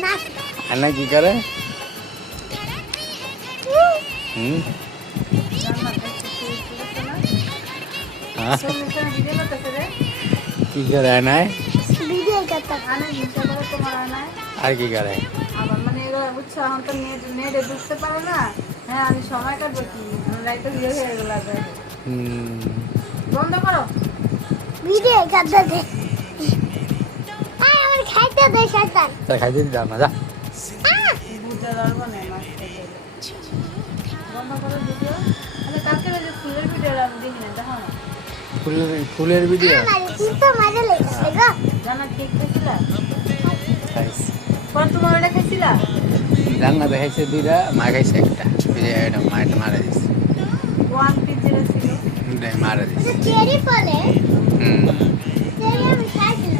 अन्ना की करे की करे अन्ना আর কি করে আমার মানে এরা বুঝছো এখন তো নেটে ঢুকতে পারে না। হ্যাঁ আমি সময় কাটবো কি লাইটটা দিয়ে হয়ে গেল বন্ধ করো ভিডিও কাটতে দে আয় আমার খাইতে দে শয়তান তা খাইতে দাও না যা বুঝতে পারবো না মাছ খেতে। বন্ধ করো ভিডিও। মানে কালকে যে ফুলের ভিডিও আমি দেখি না দেখো না ফুলের ভিডিও আমার কিন্তু মজা লেগেছে গো জানা কেক খাইছিলা খাইছি পর তোমার ওটা খাইছিলা রান্না দেখাইছে দুইটা মা খাইছে একটা ওই যে এটা মা এটা মারা দিছে ওয়ান পিস যেটা ছিল দুটাই মারা দিছে চেরি ফলে হুম চেরি আমি খাইছিলাম